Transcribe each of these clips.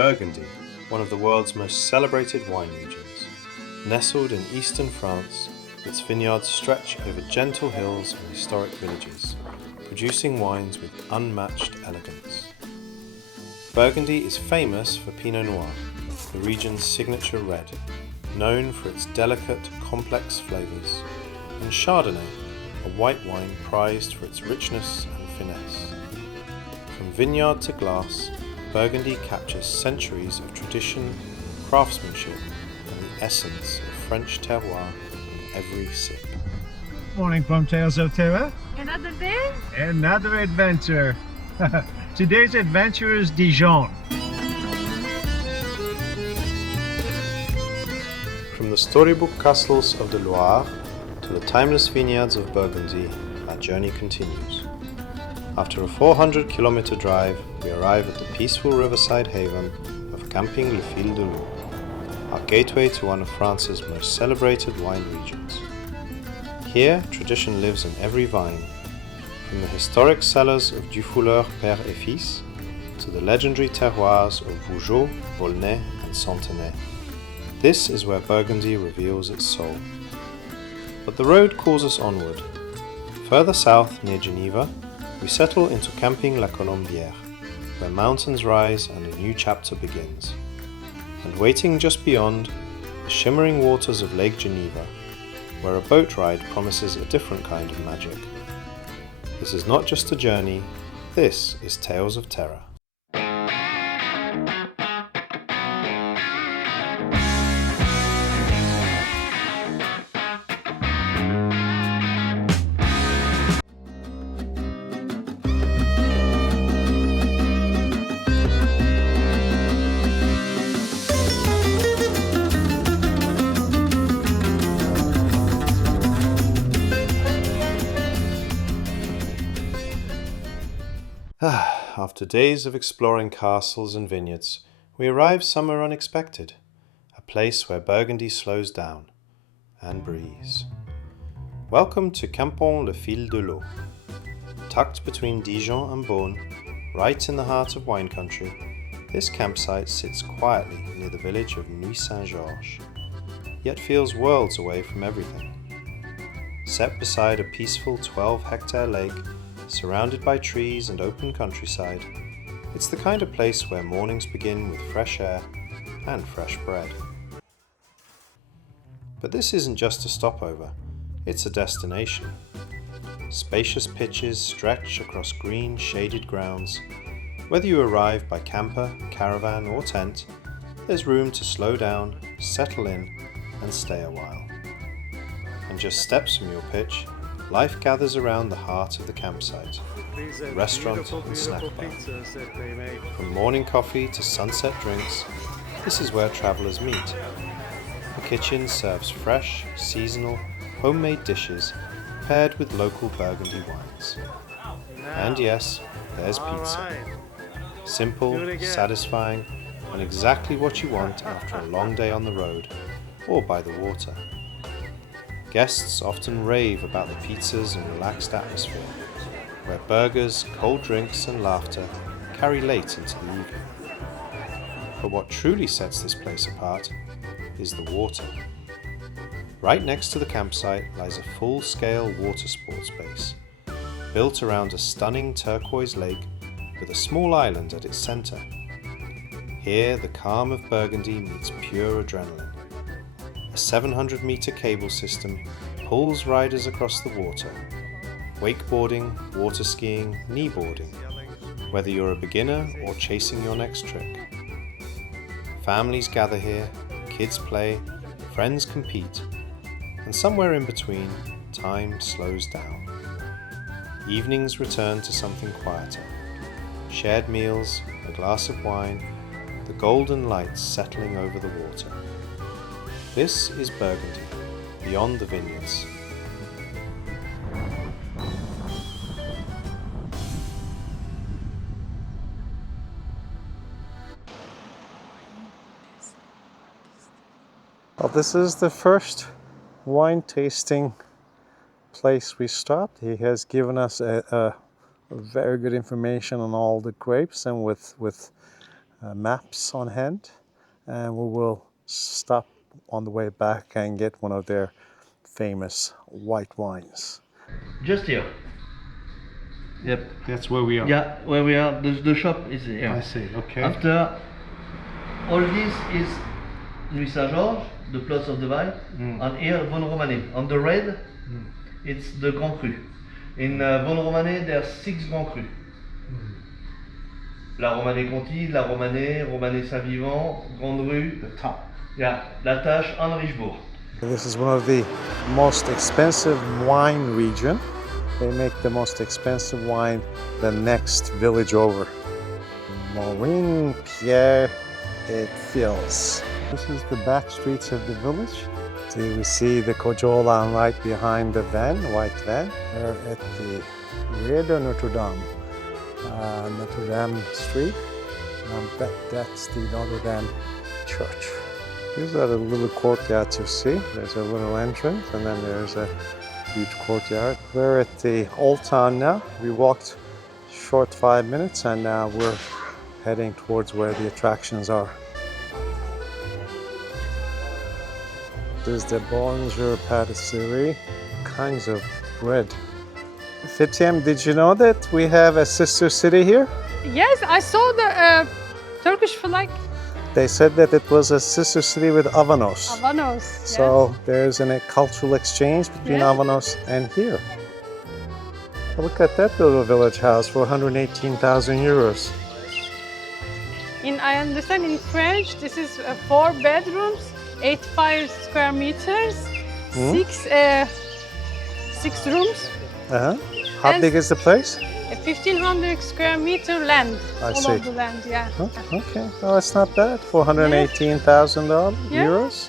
Burgundy, one of the world's most celebrated wine regions. Nestled in eastern France, its vineyards stretch over gentle hills and historic villages, producing wines with unmatched elegance. Burgundy is famous for Pinot Noir, the region's signature red, known for its delicate, complex flavours, and Chardonnay, a white wine prized for its richness and finesse. From vineyard to glass, Burgundy captures centuries of tradition, craftsmanship, and the essence of French terroir in every sip. Morning from Tales of TERA. Another day? Another adventure. Today's adventure is Dijon. From the storybook castles of the Loire to the timeless vineyards of Burgundy, our journey continues. After a 400-kilometer drive, we arrive at the peaceful riverside haven of Camping Le Fil de l'Eau, our gateway to one of France's most celebrated wine regions. Here, tradition lives in every vine, from the historic cellars of Dufouleur Père et Fils to the legendary terroirs of Vougeot, Volnay and Santenay. This is where Burgundy reveals its soul. But the road calls us onward. Further south, near Geneva, we settle into Camping La Colombière, where mountains rise and a new chapter begins. And waiting just beyond, the shimmering waters of Lake Geneva, where a boat ride promises a different kind of magic. This is not just a journey, this is Tales of TERA. After days of exploring castles and vineyards, we arrive somewhere unexpected, a place where Burgundy slows down and breathes. Welcome to Camping Le Fil de l'Eau. Tucked between Dijon and Beaune, right in the heart of wine country, this campsite sits quietly near the village of Nuit-Saint-Georges, yet feels worlds away from everything. Set beside a peaceful 12-hectare lake, surrounded by trees and open countryside, it's the kind of place where mornings begin with fresh air and fresh bread. But this isn't just a stopover, it's a destination. Spacious pitches stretch across green, shaded grounds. Whether you arrive by camper, caravan or tent, there's room to slow down, settle in and stay a while. And just steps from your pitch, life gathers around the heart of the campsite, the restaurant and snack bar. From morning coffee to sunset drinks, this is where travelers meet. The kitchen serves fresh, seasonal, homemade dishes paired with local Burgundy wines. And yes, there's pizza. Simple, satisfying, and exactly what you want after a long day on the road or by the water. Guests often rave about the pizzas and relaxed atmosphere, where burgers, cold drinks and laughter carry late into the evening. But what truly sets this place apart is the water. Right next to the campsite lies a full-scale water sports base, built around a stunning turquoise lake with a small island at its centre. Here the calm of Burgundy meets pure adrenaline. A 700-metre cable system pulls riders across the water. Wakeboarding, water skiing, kneeboarding, whether you're a beginner or chasing your next trick. Families gather here, kids play, friends compete, and somewhere in between, time slows down. Evenings return to something quieter. Shared meals, a glass of wine, the golden lights settling over the water. This is Burgundy, beyond the vineyards. Well, this is the first wine tasting place we stopped. He has given us a very good information on all the grapes, and with maps on hand, and we will stop on the way back and get one of their famous white wines. Just here. Yep. That's where we are. Yeah, where we are. The shop is here. I see. Okay. After all this is Louis Saint-Georges, the plots of the vine, and here Von Romanet. On the red, it's the Grand Cru. In Von Romanet, there are 6 Grand Cru. La Romanée Conti, La Romanée, Romanée Saint-Vivant, Grande Rue, The top. yeah, La Tâche, and Richebourg. This is one of the most expensive wine region. They make the most expensive wine the next village over. Maureen Pierre, it feels. This is the back streets of the village. So we see the Kojolan right behind the van, white van. We're at the Rue de Notre Dame, Notre Dame Street. I bet that's the Notre Dame Church. These are the little courtyards you see. There's a little entrance and then there's a huge courtyard. We're at the old town now. We walked short 5 minutes and now we're heading towards where the attractions are. There's the Bonjour Patisserie, kinds of bread. Fitiem, did you know that we have a sister city here? Yes, I saw the Turkish flag. They said that it was a sister city with Avanos. Avanos. So there's a cultural exchange between Yeah. Avanos and here. Look at that little village house for 118,000 euros. I understand in French, this is 4 bedrooms, 85 square meters, six rooms, How And- big is the place? a 1,500 square meter land. I all see. of the land, yeah. Oh, okay, well, it's not bad. $418,000 Yeah. euros.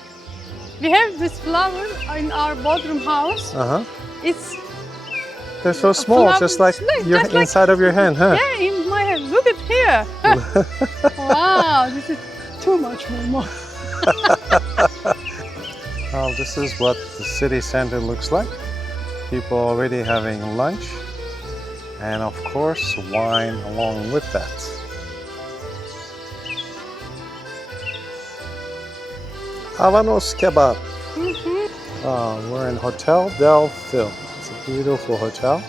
We have this flower in our bedroom house. It's They're so small, flower- just like look, your just like- inside of your hand, huh? yeah, in my hand. Look at here. Wow, this is too much more. Well, this is what the city center looks like. People already having lunch, and of course, wine along with that. Avanos kebab. Oh, we're in Hotel Del Fil. It's a beautiful hotel.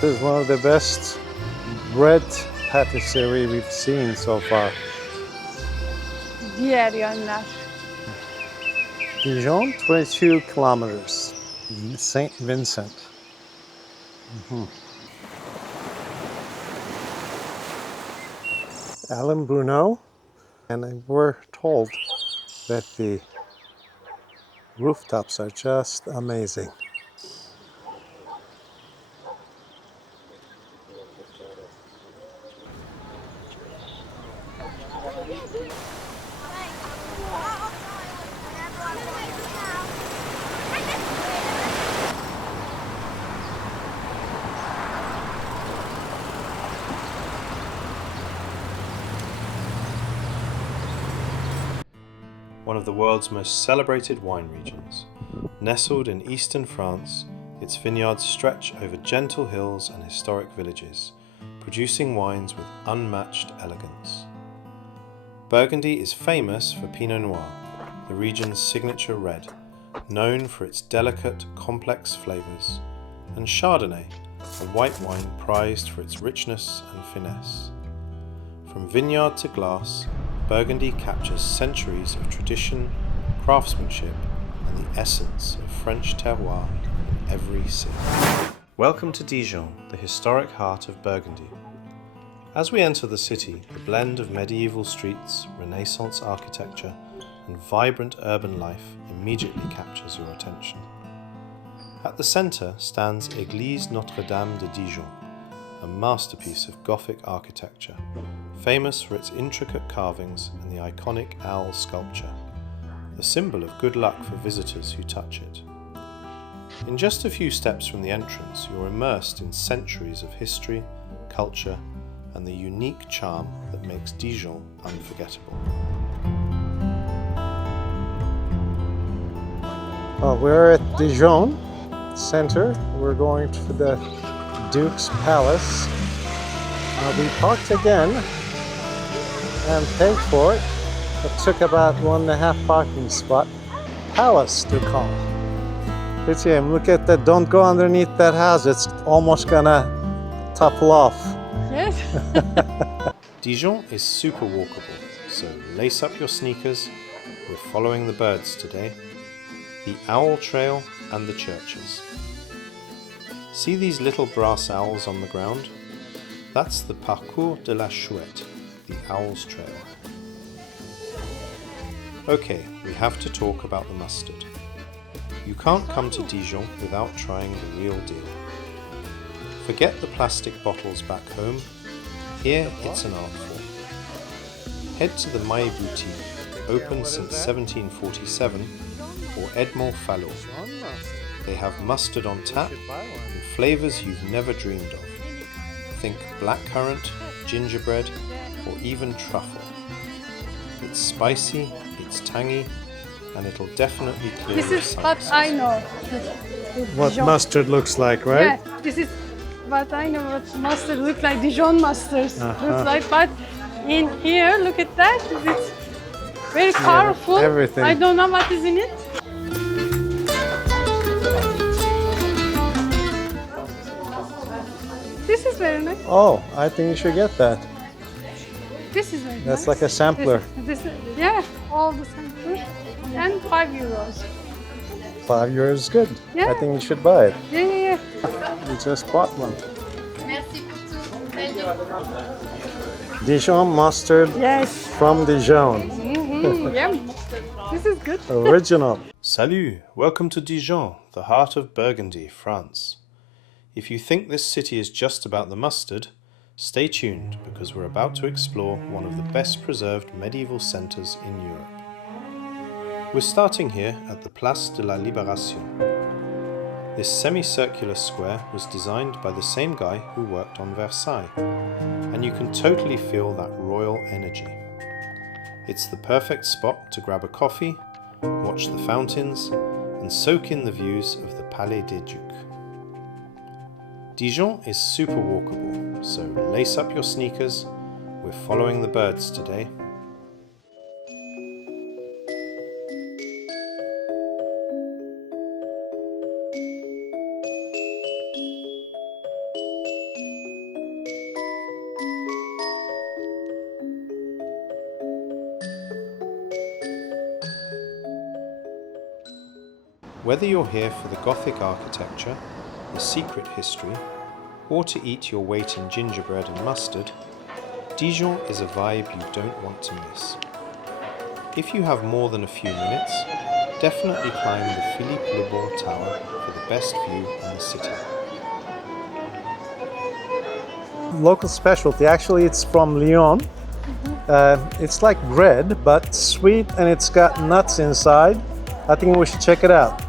This is one of the best bread patisserie we've seen so far. Diğer yönler. Dijon, 22 kilometers. St. Vincent. Alain Bruno, and we're told that the rooftops are just amazing. One of the world's most celebrated wine regions. Nestled in eastern France, its vineyards stretch over gentle hills and historic villages, producing wines with unmatched elegance. Burgundy is famous for Pinot Noir, the region's signature red, known for its delicate, complex flavours, and Chardonnay, a white wine prized for its richness and finesse. From vineyard to glass, Burgundy captures centuries of tradition, craftsmanship, and the essence of French terroir in every sip. Welcome to Dijon, the historic heart of Burgundy. As we enter the city, the blend of medieval streets, Renaissance architecture, and vibrant urban life immediately captures your attention. At the centre stands Église Notre-Dame de Dijon, a masterpiece of Gothic architecture, famous for its intricate carvings and the iconic owl sculpture, the symbol of good luck for visitors who touch it. In just a few steps from the entrance, you're immersed in centuries of history, culture, and the unique charm that makes Dijon unforgettable. Well, we're at Dijon Center. We're going to the Duke's Palace. We parked again and paid for it. It took about 1.5 parking spot. Palace to call. Pretty, look at that. Don't go underneath that house. It's almost gonna topple off. Yes. Dijon is super walkable, so lace up your sneakers. We're following the birds today. The owl trail and the churches. See these little brass owls on the ground? That's the Parcours de la Chouette, the owl's trail. Okay, we have to talk about the mustard. You can't come to Dijon without trying the real deal. Forget the plastic bottles back home. Here it's an art form. Head to the Maille boutique, open since 1747, or Edmond Fallot. They have mustard on tap in flavours you've never dreamed of. Think blackcurrant, gingerbread, or even truffle. It's spicy, it's tangy, and it'll definitely clear This your is what sinuses. I know. What Dijon. mustard looks like, right? Yeah, this is what I know what mustard looks like. Dijon mustard looks like. But in here, look at that. It's very colorful. everything. I don't know what is in it. This is very nice. Oh, I think you should get that. This is very That's nice. like a sampler. Yeah, all the sampler. And €5. 5 euros is good. Yeah. I think you should buy it. Yeah. We just bought one. Dijon mustard Yes. from Dijon. Yeah. This is good. Original. Salut! Welcome to Dijon, the heart of Burgundy, France. If you think this city is just about the mustard, stay tuned because we're about to explore one of the best preserved medieval centres in Europe. We're starting here at the Place de la Libération. This semicircular square was designed by the same guy who worked on Versailles, and you can totally feel that royal energy. It's the perfect spot to grab a coffee, watch the fountains, and soak in the views of the Palais des Ducs. Dijon is super walkable, so lace up your sneakers. We're following the birds today. Whether you're here for the Gothic architecture, the secret history, or to eat your weight in gingerbread and mustard, Dijon is a vibe you don't want to miss. If you have more than a few minutes, definitely climb the Philippe Le Bon Tower for the best view on the city. Local specialty. Actually, it's from Lyon. It's like bread, but sweet, and it's got nuts inside. I think we should check it out.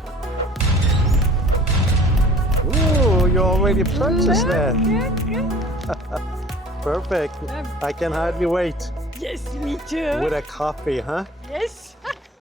Ooh, you already purchased that. Perfect. I can hardly wait. Yes, me too. With a coffee, huh? Yes.